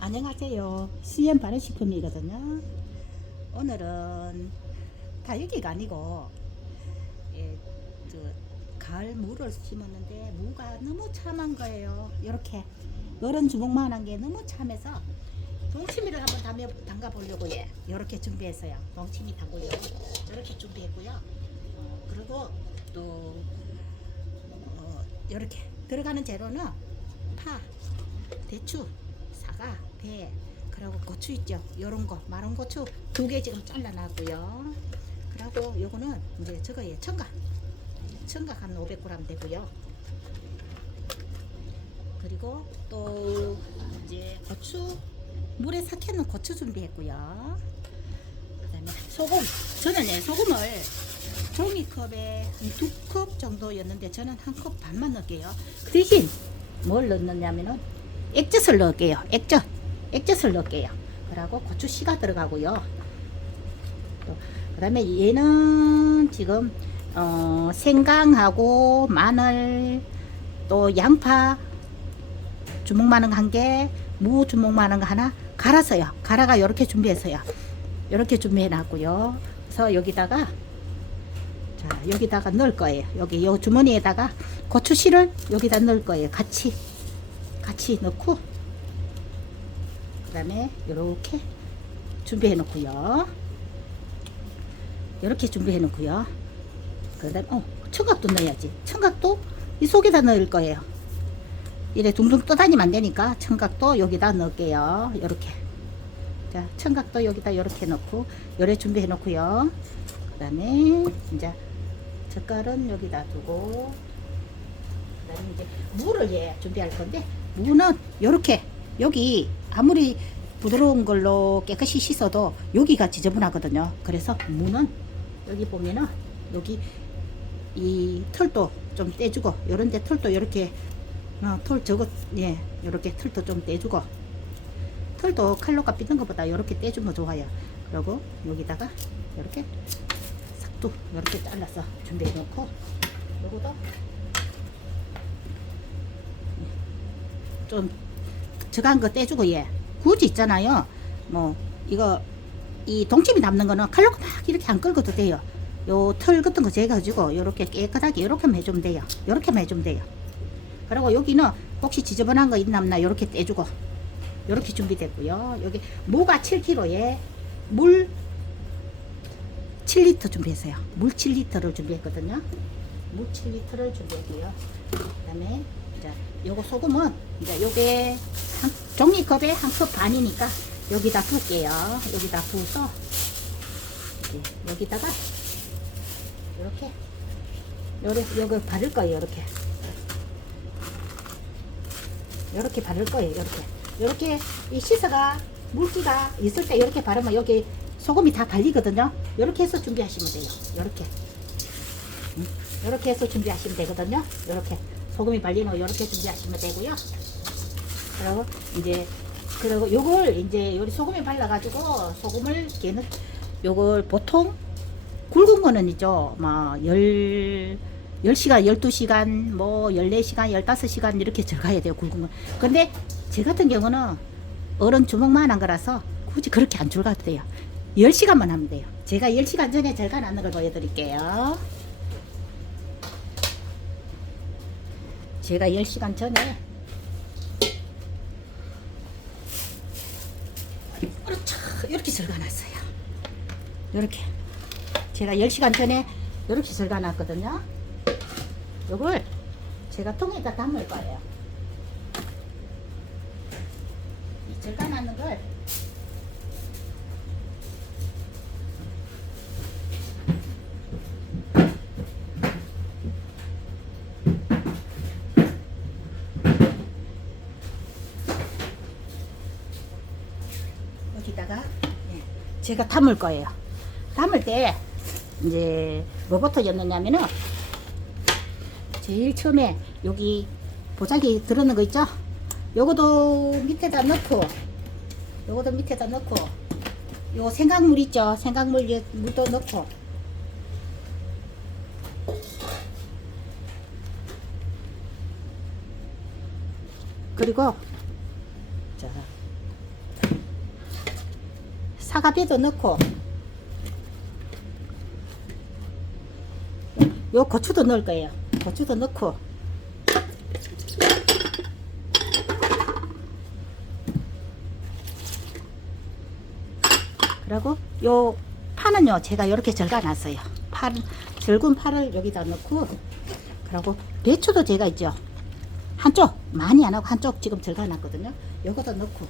안녕하세요. CM 발효식품이거든요. 오늘은 다육이가 아니고 예, 저 가을 무를 심었는데 무가 너무 참한 거예요. 이렇게 어른 주먹만한 게 너무 참해서 동치미를 한번 담가 보려고 이렇게 준비했어요. 동치미 담고요. 이렇게 준비했고요. 그리고 또 이렇게 들어가는 재료는 파, 대추, 사과, 배, 그리고 고추 있죠. 요런 거 마른 고추 2개 지금 잘라놨고요. 그리고 요거는 이제 저거예요. 청각 한 500g 되고요. 그리고 또 이제 고추 물에 삭혀놓은 고추 준비했고요. 그다음에 소금. 저는 소금을 종이컵에 한 2컵 정도였는데 저는 1컵 반만 넣을게요. 그 대신 뭘 넣느냐면은 액젓을 넣을게요. 액젓을 넣을게요. 그리고 고추 씨가 들어가고요. 그 다음에 얘는 지금 생강하고 마늘 또 양파 주먹만한 거 한 개, 무 주먹만한 거 하나 갈았어요. 갈아가 이렇게 준비했어요. 이렇게 준비해 놨고요. 그래서 여기다가 넣을 거예요. 여기 요 주머니에다가 고추씨를 여기다 넣을 거예요. 같이 넣고 그 다음에 이렇게 준비해 놓고요. 이렇게 준비해 놓고요. 그 다음에 청각도 넣어야지. 청각도 이 속에다 넣을 거예요. 이래 둥둥 떠다니면 안 되니까 청각도 여기다 넣을게요. 이렇게. 자, 청각도 여기다 이렇게 넣고 요래 준비해 놓고요. 그 다음에 이제 젓갈은 여기다 두고 그 다음에 이제 무를 준비할 건데 무는 요렇게 여기 아무리 부드러운 걸로 깨끗이 씻어도 여기가 지저분하거든요. 그래서 무는 여기 보면은 여기 이 털도 좀 떼주고 요런데 털도 이렇게 털 저거 요렇게 털도 좀 떼주고 털도 칼로가 삐는 것보다 이렇게 떼주면 좋아요. 그리고 여기다가 이렇게 싹둑 이렇게 잘라서 준비해 놓고 요거도 좀 저간 거 떼주고 굳이 있잖아요. 뭐 이거 이 동치미 담는 거는 칼로 막 이렇게 안 끌고도 돼요. 요 털 같은 거 제거해주고 요렇게 깨끗하게 요렇게만 해주면 돼요. 요렇게만 해주면 돼요. 그리고 여기는 혹시 지저분한 거 있나 없나 요렇게 떼주고 요렇게 준비됐고요. 여기 무가 7kg에 물 7리터 준비했어요. 물 7리터를 준비했거든요. 물 7리터를 준비했고요. 그 다음에 이제 요거 소금은 이제 요게 종이컵에 1컵 반이니까 여기다 붓게요. 여기다 부어서 여기다가 요거 바를 거예요. 이렇게 바를 거예요. 이렇게 이 시서가 물기가 있을 때 이렇게 바르면 여기 소금이 다 발리거든요. 이렇게 해서 준비하시면 돼요. 이렇게 해서 준비하시면 되거든요. 이렇게 소금이 발리는 거 이렇게 준비하시면 되고요. 그리고 요걸 이제 요리 소금에 발라가지고 소금을 걔는 요걸 보통 굵은 거는 있죠. 막 10시간, 12시간, 뭐 14시간, 15시간 이렇게 절가야 돼요. 굵은 건. 근데 제 같은 경우는 어른 주먹만한 거라서 굳이 그렇게 안 절가도 돼요. 10시간만 하면 돼요. 제가 10시간 전에 절가 놨는 걸 보여드릴게요. 제가 10시간 전에 이렇게 절가놨어요. 이렇게 제가 10시간 전에 이렇게 절가놨거든요. 이걸 제가 통에다 담을 거예요. 이 절가놨는 걸 여기다가 제가 담을 거예요. 담을 때 이제 뭐부터 였느냐면은 제일 처음에 여기 보자기 들어있는 거 있죠? 요것도 밑에다 넣고 요 생강물 있죠? 생강물 물도 넣고 그리고 자 사과배도 넣고 요 고추도 넣을 거예요. 고추도 넣고 그리고 요 파는요 제가 이렇게 절가 놨어요. 절군 파를 여기다 넣고 그리고 배추도 제가 있죠. 한쪽 많이 안 하고 한쪽 지금 절가 놨거든요. 요것도 넣고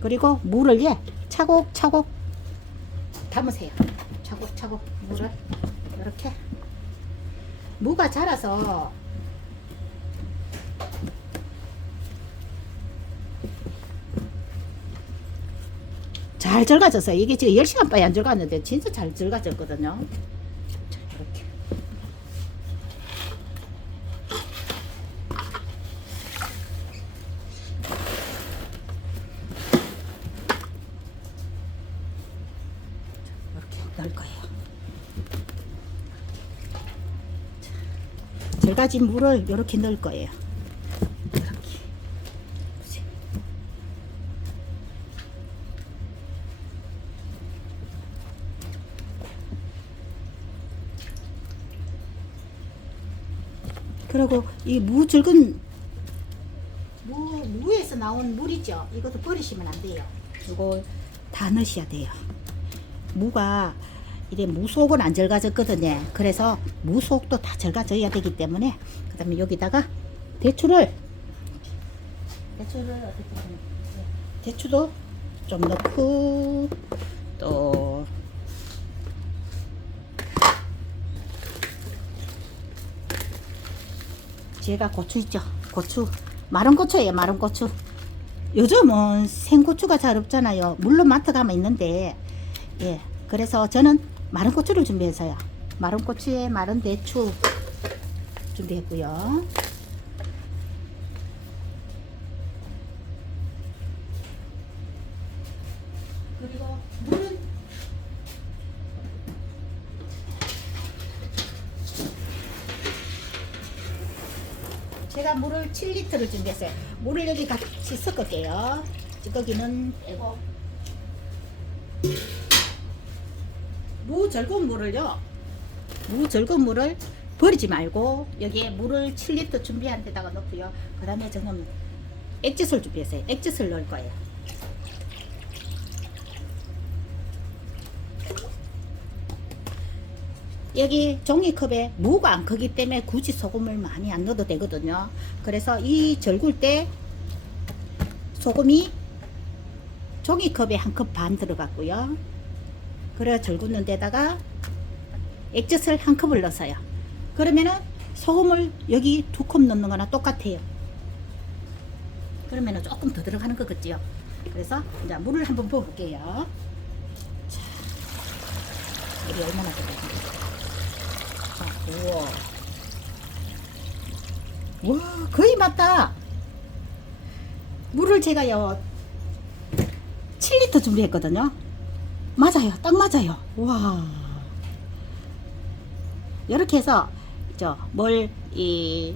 그리고 물을 차곡차곡 담으세요. 차곡차곡 물을 이렇게 무가 자라서 잘 절가졌어요. 이게 지금 10시간 빠이 안 절갔는데 진짜 잘 절가졌거든요. 자, 이렇게 넣을 거예요. 절가진 물을 이렇게 넣을 거예요. 이렇게 보세요. 그리고 이 무에서 나온 물 있죠. 이것도 버리시면 안 돼요. 이거 다 넣으셔야 돼요. 무가 이래 무속은 안 절가졌거든요. 그래서 무속도 다 절가져야 되기 때문에 그 다음에 여기다가 대추를 어떻게 하면 대추도 좀 넣고 또 제가 고추 있죠. 고추 마른 고추예요. 마른 고추. 요즘은 생고추가 잘 없잖아요. 물론 마트 가면 있는데 예. 그래서 저는 마른 고추를 준비해서요. 마른 고추에 마른 대추 준비했고요. 그리고 물은 제가 물을 7리터를 준비했어요. 물을 여기 같이 섞을게요. 찌꺼기는 빼고 무절군 물을 버리지 말고 여기에 물을 7리터 준비한 데다가 넣고요. 그 다음에 저는 액젓을 준비했어요. 액젓을 넣을 거예요. 여기 종이컵에 무가 안 크기 때문에 굳이 소금을 많이 안 넣어도 되거든요. 그래서 이 절굴 때 소금이 종이컵에 1컵 반 들어갔고요. 그래 절구는 데다가 액젓을 1컵을 넣어서요. 그러면은 소금을 여기 2컵 넣는 거나 똑같아요. 그러면은 조금 더 들어가는 거 같지요. 그래서 이제 물을 한번 부어볼게요. 자, 이게 얼마나 들어가는지. 자, 우와, 와, 거의 맞다. 물을 제가요 7리터 준비했거든요. 맞아요. 딱 맞아요. 와. 이렇게 해서 이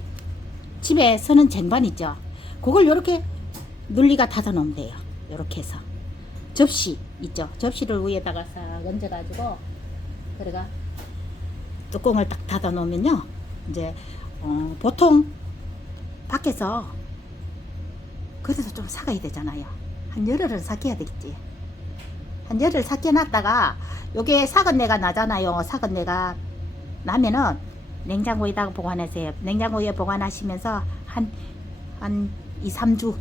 집에 쓰는 쟁반 있죠. 그걸 이렇게 눌리가 닫아 놓으면 돼요. 이렇게 해서 접시 있죠. 접시를 위에다가 싹 얹어 가지고 그래가 뚜껑을 딱 닫아 놓으면요. 이제 보통 밖에서 그래서 좀 삭아야 되잖아요. 한 열흘은 삭혀야 되겠지. 한 열흘 삭혀놨다가 요게 삭은 내가 나잖아요. 삭은 내가 나면은 냉장고에다가 보관하세요. 냉장고에 보관하시면서 한 2, 3주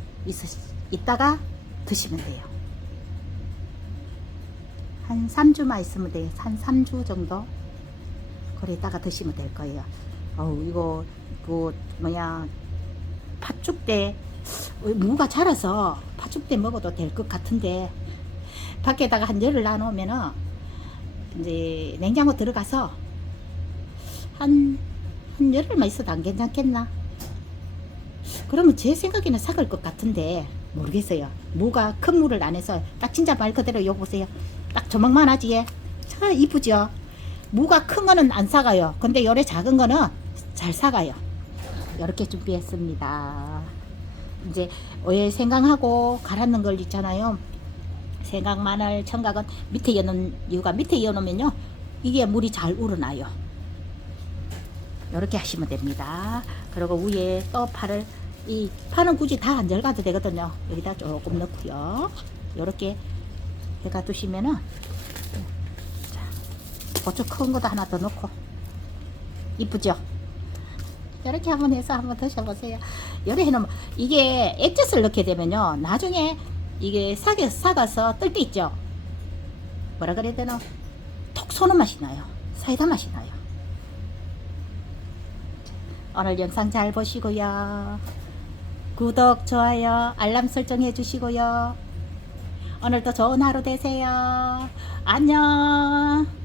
있다가 드시면 돼요. 한 3주만 있으면 돼요. 한 3주 정도 그랬다가 드시면 될 거예요. 이거 팥죽 때 무가 자라서 팥죽 때 먹어도 될 것 같은데 밖에다가 한 열흘 놔놓으면은 이제 냉장고 들어가서 한 열흘만 있어도 안 괜찮겠나? 그러면 제 생각에는 삭을 것 같은데 모르겠어요. 무가 큰 물을 안 해서 딱 진짜 말 그대로 이거 보세요. 딱 조망만하지. 예. 참 이쁘죠? 무가 큰 거는 안 삭아요. 근데 요래 작은 거는 잘 삭아요. 이렇게 준비했습니다. 이제 오해 생강하고 갈았는 걸 있잖아요. 생강, 마늘, 청각은 밑에 여는 이유가 밑에 여놓으면요 이게 물이 잘 우러나요. 이렇게 하시면 됩니다. 그리고 위에 또 파를 이 파는 굳이 다 안 절가도 되거든요. 여기다 조금 넣고요. 이렇게 해가 두시면은 자, 고추 큰 것도 하나 더 넣고 이쁘죠? 이렇게 한번 해서 한번 드셔보세요. 이렇게 해놓으면 이게 액젓을 넣게 되면요 나중에 이게 삭아서 뜰 때 있죠. 뭐라 그래야 되나? 톡 쏘는 맛이 나요. 사이다 맛이 나요. 오늘 영상 잘 보시고요. 구독, 좋아요, 알람 설정해 주시고요. 오늘도 좋은 하루 되세요. 안녕.